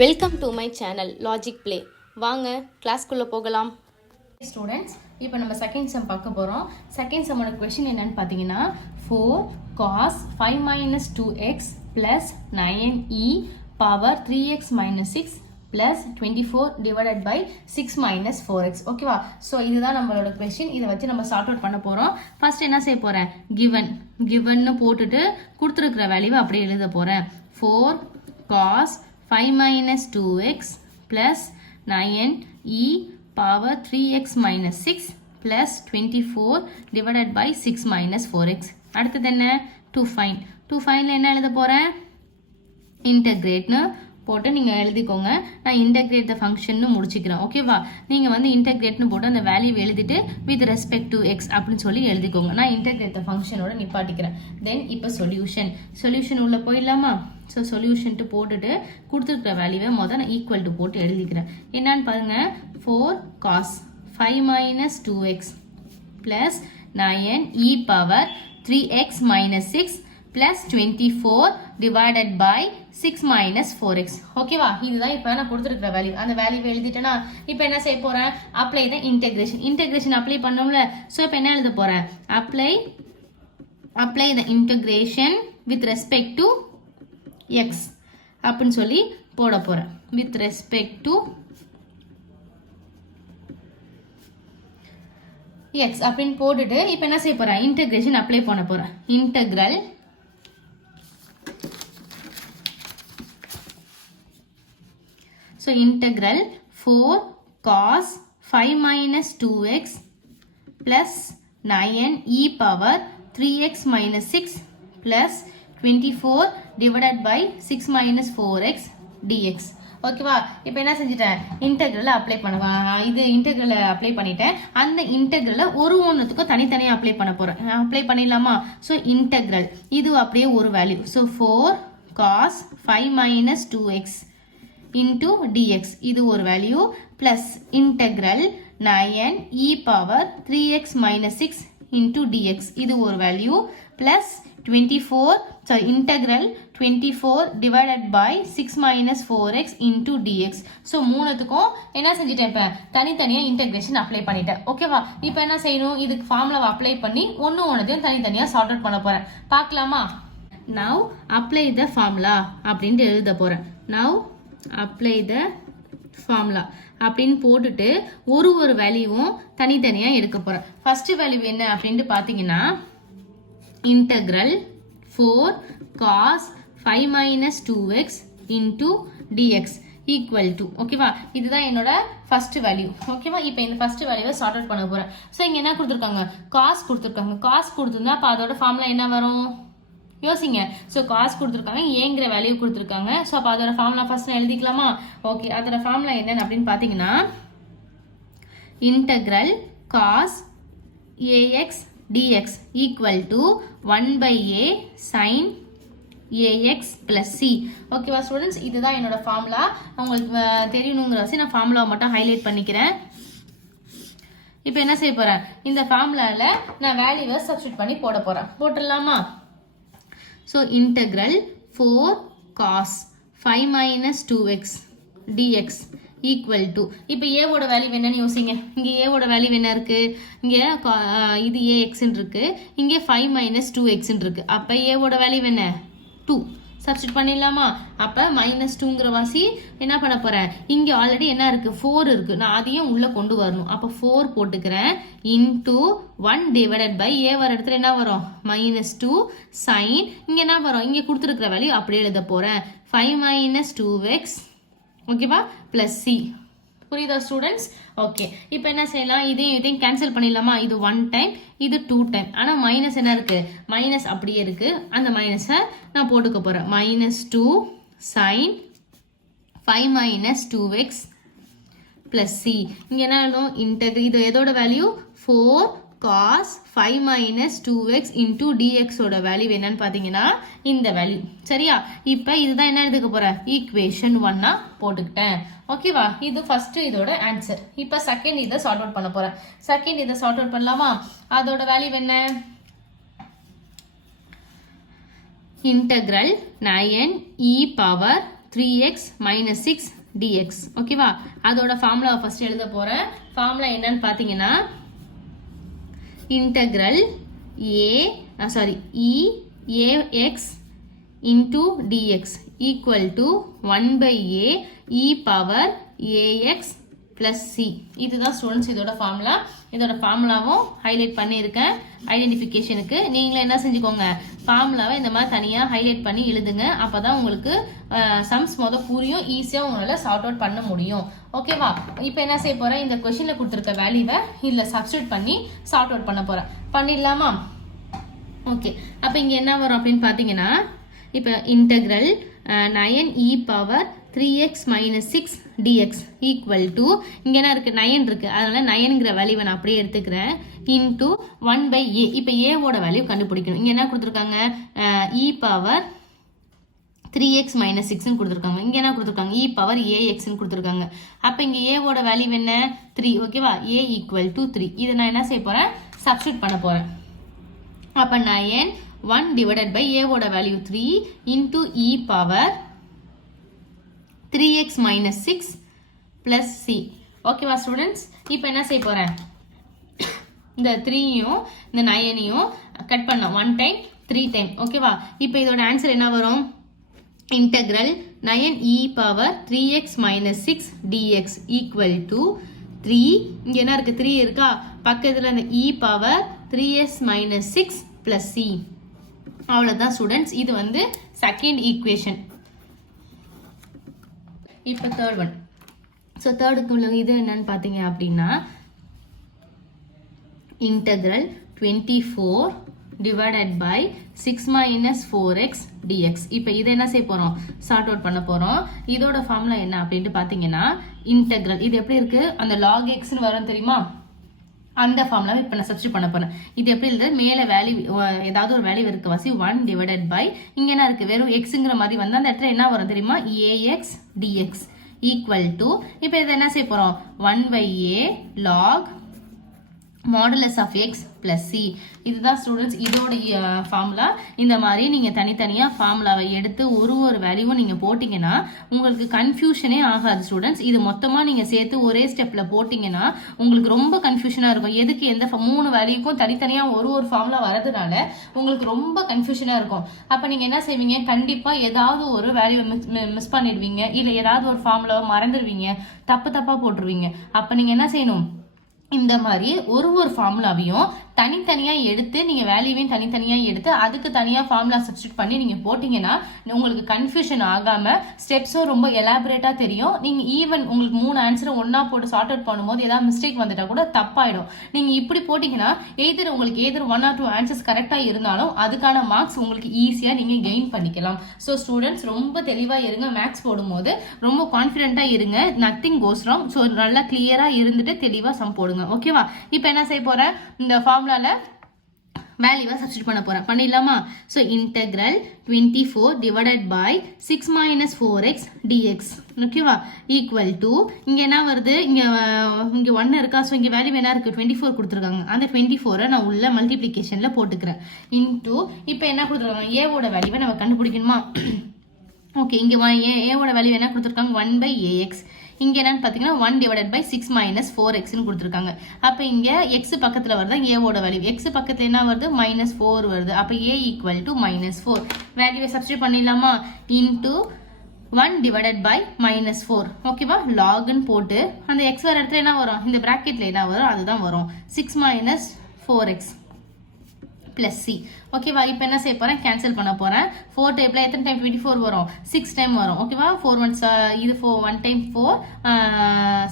Welcome to my channel logic play. வாங்க கிளாஸ்க்குள்ளே போகலாம். Students, இப்போ நம்ம செகண்ட் சம் பார்க்க போகிறோம். செகண்ட் சம்மோட கொஷின் என்னன்னு பார்த்தீங்கன்னா 4 cos 5 minus 2x plus 9e power 3x minus 6 plus 24 divided by 6 minus 4x. ஓகேவா? ஸோ இதுதான் நம்மளோட கொஷின். இதை வச்சு நம்ம சார்ட் அவுட் பண்ண போகிறோம். ஃபர்ஸ்ட் என்ன செய்ய போகிறேன், கிவன்னு போட்டுட்டு கொடுத்துருக்குற வேல்யூவை அப்படியே எழுத போகிறேன். 4 cos 5 minus 2x plus 9e power 3x minus 6 plus 24 divided by 6 minus 4x. அடுத்தது என்ன, to find என்ன எழுத போகிறேன், இன்டகிரேட்னு போட்டு நீங்கள் எழுதிக்கோங்க. நான் இன்டகிரேட் த ஃபங்க்ஷன்னு முடிச்சுக்கிறேன். ஓகேவா? நீங்கள் வந்து இன்டகிரேட்னு போட்டு அந்த வேல்யூ எழுதிட்டு வித் ரெஸ்பெக்ட் டு எக்ஸ் அப்படின்னு சொல்லி எழுதிக்கோங்க. நான் இன்டகிரேட் த ஃபங்க்ஷனோட நிப்பாட்டிக்கிறேன். தென் இப்போ சொல்யூஷன் உள்ள போயிடலாமா? ஸோ சொல்யூஷன்ட்டு போட்டுட்டு கொடுத்துருக்குற வேல்யூவை முதல் நான் ஈக்குவல் டு போட்டு எழுதிக்கிறேன். என்னன்னு பாருங்க, 4 cos 5 minus 2x plus 9e power 3x minus 6 plus 24 divided by 6 minus 4x. ஓகேவா? இதுதான் இப்போ நான் கொடுத்துருக்குற வேல்யூ. அந்த வேல்யூவை எழுதிட்டேன்னா இப்போ என்ன செய்ய போகிறேன், அப்ளை த இன்டெகிரேஷன் அப்ளை பண்ணோம்ல. ஸோ இப்போ என்ன எழுத போகிறேன், apply the integration with respect to x அப்படின்னு சொல்லி போட போகிறேன். வித் ரெஸ்பெக்ட் டு எக்ஸ் அப்படின்னு போட்டுட்டு இப்போ என்ன செய்ய போகிறேன், இன்டெகிரேஷன் அப்ளை பண்ண போகிறேன். Integral So integral 4 cos 5 minus 2x plus 9e power 3x minus 6 plus 24 divided by 6 minus 4x dx. ஓகேவா? இப்போ என்ன செஞ்சிட்டேன், இன்டெக்ரலை அப்ளை பண்ணுவேன். இது இன்டெக்ரலை அப்ளை பண்ணிட்டேன். அந்த இன்டெக்ரலை ஒன்றுத்துக்கும் தனித்தனியாக அப்ளை பண்ண போகிறேன். அப்ளை பண்ணிடலாமா? ஸோ இன்டெக்ரல் இது அப்படியே ஒரு value. So 4 cos 5 minus 2x into dx இது ஒரு value plus integral 9e power 3x minus 6 into dx இது ஒரு value plus 24 integral 24 divided by 6 minus 4x into dx. So மூணுத்துக்கும் என்ன செஞ்சுட்டேன், இப்போ தனித்தனியாக இன்டெகிரேஷன் அப்ளை பண்ணிட்டேன். ஓகேவா? இப்போ என்ன செய்யணும், இதுக்கு ஃபார்முலாவை அப்ளை பண்ணி ஒன்றுத்தையும் தனித்தனியாக சார்ட் அவுட் பண்ண போகிறேன். பார்க்கலாமா? நவ் அப்ளை த ஃபார்முலா அப்படின்ட்டு எழுத போகிறேன். நவ் அப்ளை த ஃபார்முலா அப்படின்னு போட்டுட்டு ஒரு வேல்யூவும் தனித்தனியாக எடுக்க போகிறேன். ஃபர்ஸ்ட் வேல்யூ என்ன அப்படின்ட்டு பார்த்தீங்கன்னா integral 4 cos 5 minus 2x into dx equal to. ஓகேவா? இதுதான் என்னோட ஃபர்ஸ்ட் வேல்யூ. ஓகேவா? இப்போ இந்த ஃபர்ஸ்ட் வேல்யூவை சார்ட் அவுட் பண்ண போகிறேன். ஸோ இங்கே என்ன கொடுத்துருக்காங்க, காஸ் கொடுத்துருக்காங்க. காஸ் கொடுத்துருந்தா அப்போ அதோட ஃபார்முலா என்ன வரும், யோசிங்க. ஸோ காஸ் கொடுத்துருக்காங்க, ஏங்கிற வேல்யூ கொடுத்துருக்காங்க. ஸோ அப்போ அதோட ஃபார்முலா ஃபர்ஸ்ட் நான் எழுதிக்கலாமா? ஓகே, அதோட ஃபார்முலா என்னன்னு அப்படின்னு பார்த்தீங்கன்னா integral cos ax dx equal to 1/a sin ax plus c. ஓகேவா ஸ்டூடெண்ட்ஸ்? இதுதான் என்னோட ஃபார்முலா. உங்களுக்கு தெரியணுங்கிற வச்சு நான் ஃபார்முலாவை மட்டும் ஹைலைட் பண்ணிக்கிறேன். இப்போ என்ன செய்ய போகிறேன், இந்த ஃபார்முலாவில் நான் வேல்யூவை சப்ஸ்டிட் பண்ணி போட போகிறேன். போட்டுடலாமா? So integral 4 cos 5 minus 2x dx equal to, இப்போ a ஓட வேல்யூ என்னன்னு யோசிங்க. இங்கே a ஓட வேல்யூ என்ன இருக்கு, இங்கே இது ax இருக்கு, இங்கே 5 minus 2x இருக்கு. அப்போ a ஓட வேல்யூ என்ன, 2. சப்ஸ்டிட் பண்ணிடலாமா? அப்போ -2ங்கிற வாசி என்ன பண்ண போகிறேன், இங்கே ஆல்ரெடி என்ன இருக்குது, 4 இருக்குது. நான் அதையும் உள்ளே கொண்டு வரணும். அப்போ 4 போட்டுக்கிறேன் இன்டூ 1 டிவைடட் பை ஏ வர இடத்துல என்ன வரும், -2 சைன். இங்கே என்ன வரும், இங்கே கொடுத்துருக்குற வேல்யூ அப்படியே எழுத போகிறேன். 5 minus 2x ஓகேவா ப்ளஸ் சி. புரியுதா ஸ்டூடெண்ட்ஸ்? ஓகே, இப்போ என்ன செய்யலாம், இதையும் கேன்சல் பண்ணிடலாமா? இது 1 டைம், இது 2 டைம். ஆனால் மைனஸ் என்ன இருக்குது, மைனஸ் அப்படியே இருக்குது. அந்த மைனஸை நான் போட்டுக்க போகிறேன். -2 sin 5 minus 2x plus c. இங்கே என்ன ஆகும், இன்டெக்ரல் இது எதோட value, 4 cos 5 minus 2x into dx ஓட வேல்யூ என்னன்னு பார்த்தீங்கன்னா இந்த வேல்யூ. சரியா? இப்போ இதுதான் என்ன எடுத்துக்க போகிறேன், ஈக்குவேஷன் 1 போட்டுக்கிட்டேன். ஓகேவா? இது ஃபர்ஸ்ட் இதோட ஆன்சர். இப்போ செகண்ட் இதை சார்ட் அவுட் பண்ண போகிறேன். செகண்ட் இதை சார்ட் அவுட் பண்ணலாமா? அதோட வேல்யூ என்ன, integral 9e power 3x minus 6 dx. ஓகேவா, அதோட ஃபார்முலா ஃபர்ஸ்ட் எழுத போறேன். ஃபார்முலா என்னன்னு பார்த்தீங்கன்னா integral ax into dx equal to 1 by a e power ax plus c. இதுதான் ஸ்டூடெண்ட்ஸ் இதோட ஃபார்முலா. இதோட ஃபார்முலாவும் ஹைலைட் பண்ணியிருக்கேன் ஐடென்டிஃபிகேஷனுக்கு. நீங்களே என்ன செஞ்சுக்கோங்க, ஃபார்முலாவை இந்த மாதிரி தனியாக ஹைலைட் பண்ணி எழுதுங்க. அப்போ தான் உங்களுக்கு சம்ஸ் புரியும், ஈஸியாக உங்களால் சார்ட் அவுட் பண்ண முடியும். ஓகேவா, இப்போ என்ன செய்ய போகிறேன், இந்த கொஷனில் கொடுத்துருக்க வேல்யூவை இதில் சப்ஸ்டியூட் பண்ணி சார்ட் அவுட் பண்ண போகிறேன். பண்ணிடலாமா? ஓகே, அப்போ இங்கே என்ன வரும் அப்படின்னு பார்த்தீங்கன்னா, இப்போ integral 9e power 3x minus 6 dx equal to இங்கே என்ன இருக்குது, 9 இருக்குது, அதனால் 9ங்கிற வேல்யூவை நான் அப்படியே எடுத்துக்கிறேன், இன்டூ 1 by a. இப்போ ஏவோட வேல்யூ கண்டுபிடிக்கணும். இங்கே என்ன கொடுத்துருக்காங்க, e பவர் 3x minus 6ன்னு கொடுத்துருக்காங்க. இங்கே என்ன கொடுத்துருக்காங்க, e பவர் axன்னு கொடுத்துருக்காங்க. அப்போ இங்கே ஏவோட வேல்யூ என்ன, 3. ஓகேவா, a equal to 3. இதை நான் என்ன செய்ய போகிறேன், சப்ஸ்டியூட் பண்ண போகிறேன். அப்போ 9 1 divided by a ஓட value 3 into e power 3x minus 6 plus c. ஓகேவா ஸ்டூடெண்ட்ஸ், இப்போ என்ன செய்ய போகிறேன், இந்த 3யும் இந்த 9யும் கட் பண்ணோம் 1 டைம் 3 டைம். ஓகேவா, இப்போ இதோட ஆன்சர் என்ன வரும், integral 9e power 3x minus 6 dx equal to 3. இங்கே என்ன இருக்குது, 3 இருக்கா, பக்கத்தில் இந்த e power 3s minus 6 plus c. அவ்வளோதான் ஸ்டூடெண்ட்ஸ், இது செகண்ட் ஈக்குவேஷன். இப்போ தேர்ட் ஒன். ஸோ தேர்டுக்கு உள்ள இது என்னன்னு பார்த்தீங்க அப்படின்னா integral 24 divided by 6 minus 4x dx. இப்போ இதை என்ன செய்ய போகிறோம், சார்ட் அவுட் பண்ண போகிறோம். இதோட ஃபார்முலா என்ன அப்படின்ட்டு பார்த்தீங்கன்னா இன்டெக்ரல் இது எப்படி இருக்குது, அந்த log xன்னு வரும் தெரியுமா, அந்த ஃபார்முலாவை இப்போ நான் சப்ஸ்டியூட் பண்ண போகிறேன். இது எப்படி இருக்குது, மேலே வேல்யூ ஏதாவது ஒரு வேல்யூ இருக்க வாசி 1 டிவைடட் பை இங்கே என்ன இருக்குது, வெறும் எக்ஸுங்கிற மாதிரி வந்து அந்த இடத்துல என்ன வரும் தெரியுமா, ax dx ஈக்குவல் டு, இப்போ இதை என்ன செய்ய போகிறோம், 1 by a log modulus of x plus c. இதுதான் ஸ்டூடெண்ட்ஸ் இதோட ஃபார்முலா. இந்த மாதிரி நீங்கள் தனித்தனியாக ஃபார்முலாவை எடுத்து ஒரு வேல்யூவும் நீங்கள் போட்டிங்கன்னா உங்களுக்கு கன்ஃபியூஷனே ஆகாது ஸ்டூடெண்ட்ஸ். இது மொத்தமாக நீங்கள் சேர்த்து ஒரே ஸ்டெப்பில் போட்டிங்கன்னா உங்களுக்கு ரொம்ப கன்ஃபியூஷனாக இருக்கும். எதுக்கு எந்த 3 வேல்யூக்கும் தனித்தனியாக ஒரு ஃபார்முலா வரதுனால உங்களுக்கு ரொம்ப கன்ஃபியூஷனாக இருக்கும். அப்போ நீங்கள் என்ன செய்வீங்க, கண்டிப்பாக ஏதாவது ஒரு வேல்யூவை மிஸ் பண்ணிடுவீங்க, இல்லை ஏதாவது ஒரு ஃபார்முலாவை மறந்துடுவீங்க, தப்பாக போட்டுருவீங்க. அப்போ நீங்கள் என்ன செய்யணும், இந்த மாதிரி ஒரு ஃபார்முலாவையும் தனித்தனியாக எடுத்து நீங்கள் வேல்யூவையும் தனித்தனியாக எடுத்து அதுக்கு தனியாக ஃபார்முலா சப்ஸ்டியூட் பண்ணி நீங்கள் போட்டிங்கன்னா உங்களுக்கு கன்ஃபியூஷன் ஆகாமல் ஸ்டெப்ஸும் ரொம்ப எலாபரேட்டாக தெரியும். நீங்கள் ஈவன் உங்களுக்கு 3 ஆன்சரை ஒன்றா போட்டு சார்ட் அவுட் பண்ணும்போது ஏதாவது மிஸ்டேக் வந்துட்டா கூட தப்பாயிடும். நீங்கள் இப்படி போட்டிங்கன்னா உங்களுக்கு எதிர் 1 or 2 ஆன்சர்ஸ் கரெக்டாக இருந்தாலும் அதுக்கான மார்க்ஸ் உங்களுக்கு ஈஸியாக நீங்கள் கெயின் பண்ணிக்கலாம். ஸோ ஸ்டூடெண்ட்ஸ் ரொம்ப தெளிவாக இருங்க, மேக்ஸ் போடும்போது ரொம்ப கான்ஃபிடென்ட்டாக இருங்க, நத்திங் கோஸ் ராங். ஸோ நல்லா கிளியராக இருந்துட்டு தெளிவாக சம் போடுங்க. ஓகேவா, இப்போ என்ன செய்ய போகிறேன், இந்த ஃபார்முலாவில் வேல்யூவை சப்ஸ்டியூட் பண்ண போகிறேன். பண்ணிடலாமா? So integral 24 divided by 6 minus 4x dx. ஓகேவா, ஈக்குவல் டு இங்கே என்ன வருது, இங்கே 1 இருக்கா. ஸோ இங்கே வேல்யூ என்ன இருக்குது, 24 கொடுத்துருக்காங்க. அந்த 24 நான் உள்ள மல்டிப்ளிகேஷனில் போட்டுக்கிறேன். இன்டூ இப்போ என்ன கொடுத்துருக்காங்க, ஏவோட வேல்யூவை நம்ம கண்டுபிடிக்கணுமா? ஓகே, இங்கே ஏவோட வேல்யூ என்ன கொடுத்துருக்காங்க, 1 by ax. இங்கே என்னன்னு பார்த்தீங்கன்னா 1 divided by 6 minus 4xன்னு கொடுத்துருக்காங்க. அப்போ இங்கே எக்ஸ் பக்கத்தில் வருது ஏவோட வேல்யூ, எக்ஸ் பக்கத்தில் என்ன வருது, -4 வருது. அப்போ a ஈக்குவல் டு -4 வேல்யூவை சப்ஸ்டியூட் பண்ணிடலாமா, இன்டூ 1 divided by -4. ஓகேவா, லாக்னு போட்டு அந்த எக்ஸ் வர இடத்துல என்ன வரும், இந்த ப்ராக்கெட்டில் என்ன வரும் அதுதான் வரும், 6 minus 4x plus c. ஓகேவா, இப்போ என்ன செய்ய போகிறேன், கேன்சல் பண்ண போகிறேன். 4 டைப்பில் எத்தனை டைம் 24 வரும், 6 டைம் வரும். ஓகேவா, 4 1 இது 1 டைம் 4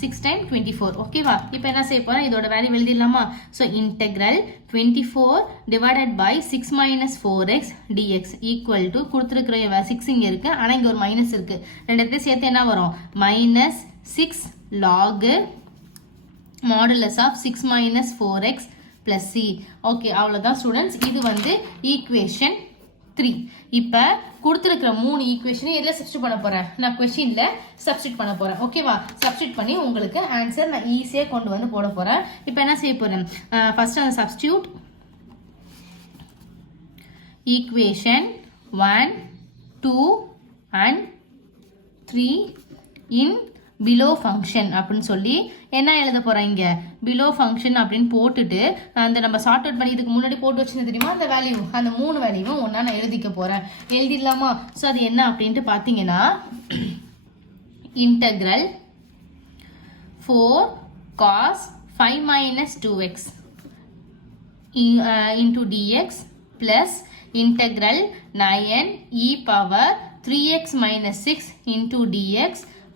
6 டைம் 24. ஓகேவா, இப்போ என்ன செய்ய போகிறேன், இதோட வேல்யூ எழுதிடலாமா? So integral 24 divided by 6 minus 4x dx equal to கொடுத்துருக்குற 6 இங்கே இருக்குது, ஆனால் இங்கே ஒரு மைனஸ் இருக்குது. ரெண்டுத்தையும் சேர்த்து என்ன வரும், -6 log modulus of 6 minus 4x plus c. Okay, அவ்வளோதான் ஸ்டூடெண்ட்ஸ், இது ஈக்குவேஷன் 3. இப்போ கொடுத்துருக்கிற 3 ஈக்குவேஷனை எதில் சப்ஸ்டியூட் பண்ண போகிறேன், நான் கொஸ்டினில் சப்ஸ்டியூட் பண்ண போகிறேன். ஓகேவா, சப்ஸ்டியூட் பண்ணி உங்களுக்கு ஆன்சர் நான் ஈஸியாக கொண்டு வந்து போட போகிறேன். இப்போ என்ன செய்ய போகிறேன், ஃபர்ஸ்ட் அந்த substitute equation 1 2 and 3 in below function அப்படின்னு சொல்லி என்ன எழுத போகிறேன் இங்கே பிலோ ஃபங்க்ஷன் அப்படின்னு போட்டுட்டு அந்த நம்ம சார்ட் அவுட் பண்ணி இதுக்கு முன்னாடி போட்டு வச்சுன்னு தெரியுமா அந்த வேல்யூ அந்த 3 வேல்யூவும் ஒன்றா நான் எழுதிக்க போகிறேன். எழுதிடலாமா? ஸோ அது என்ன அப்படின்ட்டு பார்த்தீங்கன்னா integral 4 cos 5 minus 2x into dx plus integral 9 e power 3x minus 6 into dx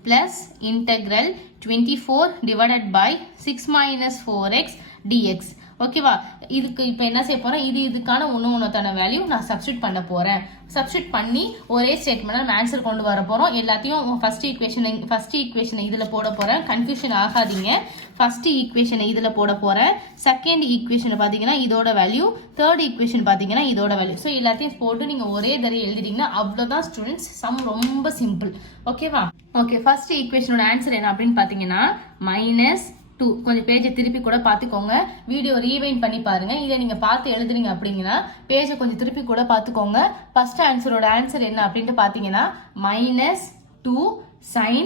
plus integral 24 divided by 6 minus 4x dx. ஓகேவா? இதுக்கு இப்போ என்ன செய்ய போகிறேன், இதுக்கான ஒன்றுத்தான வேல்யூ நான் சப்ஸ்டியூட் பண்ண போகிறேன். சப்ஸ்டியூட் பண்ணி ஒரே ஸ்டேட்மெண்ட் நம்ம ஆன்சர் கொண்டு வர போகிறோம். எல்லாத்தையும் ஃபர்ஸ்ட் ஈக்குவேஷனை இதில் போட போகிறேன். கன்ஃபியூஷன் ஆகாதீங்க. ஃபர்ஸ்ட் ஈக்குவேஷனை இதில் போட போகிறேன். செகண்ட் ஈக்குவேஷனை பார்த்தீங்கன்னா இதோட வேல்யூ, தேர்ட் ஈக்குவேஷன் பார்த்தீங்கன்னா இதோட வேல்யூ. ஸோ எல்லாத்தையும் போட்டு நீங்கள் ஒரே தடவை எழுதிட்டீங்கன்னா அவ்வளோதான் ஸ்டூடெண்ட்ஸ். சம் ரொம்ப சிம்பிள். ஓகேவா? ஓகே, ஃபர்ஸ்ட் ஈக்குவேஷனோட ஆன்சர் என்ன அப்படின்னு பார்த்தீங்கன்னா -2. கொஞ்சம் பேஜை திருப்பி கூட பார்த்துக்கோங்க. வீடியோ ரீவைண்ட் பண்ணி பாருங்க. இதை நீங்கள் பார்த்து எழுதுறீங்க அப்படிங்கன்னா பேஜை கொஞ்சம் திருப்பி கூட பார்த்துக்கோங்க. ஃபர்ஸ்ட் ஆன்சரோட ஆன்சர் என்ன அப்படின்ட்டு பார்த்தீங்கன்னா -2 sin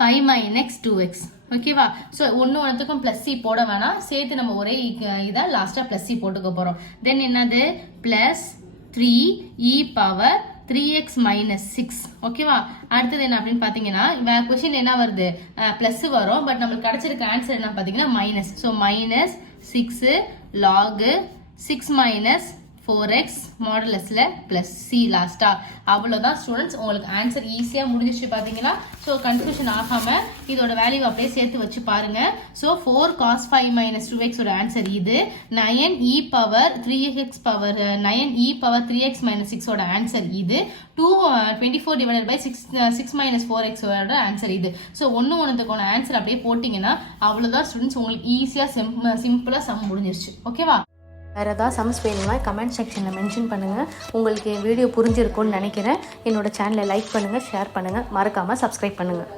5 minus 2x. ஓகேவா? ஸோ ஒன்றுத்துக்கும் ப்ளஸ் சி போட வேணாம், சேர்த்து நம்ம ஒரே இதை லாஸ்ட்டாக ப்ளஸ் சி போட்டுக்க போகிறோம். தென் என்னது +3 e பவர் 3x minus 6. ஓகேவா? அடுத்தது என்ன அப்படின்னு பார்த்தீங்கன்னா கொஸ்டின் என்ன வருது, ப்ளஸ் வரும். பட் நம்மளுக்கு கிடைச்சிருக்க ஆன்சர் என்ன பார்த்தீங்கன்னா minus. So -6 log 6 minus 4x மாடுலஸில் ப்ளஸ் சி லாஸ்டா. அவ்வளோதான் ஸ்டூடெண்ட்ஸ், உங்களுக்கு ஆன்சர் ஈஸியாக முடிஞ்சிச்சு பார்த்தீங்களா? ஸோ கன்ஃபியூஷன் ஆகாமல் இதோட வேல்யூ அப்படியே சேர்த்து வச்சு பாருங்க. ஸோ 4 cos 5 minus 2x ஓட ஆன்சர் இது. 9 e power 3x power 9 e power 3x minus 6 ஓட ஆன்சர் இது. 24 divided by 6 minus 4x ஓட ஆன்சர் இது. ஸோ ஒன்றுத்துக்கான ஆன்சர் அப்படியே போட்டிங்கன்னா அவ்வளோதான் ஸ்டூடெண்ட்ஸ், உங்களுக்கு ஈஸியாக சிம்பிளாக சம் முடிஞ்சிருச்சு. ஓகேவா? வேறு ஏதாவது சம்ஸ் வேணுமா கமெண்ட் செக்ஷனில் மென்ஷன் பண்ணுங்கள். உங்களுக்கு என் வீடியோ புரிஞ்சிருக்கும்னு நினைக்கிறேன். என்னோட சேனலை லைக் பண்ணுங்கள், ஷேர் பண்ணுங்கள், மறக்காமல் சப்ஸ்கிரைப் பண்ணுங்கள்.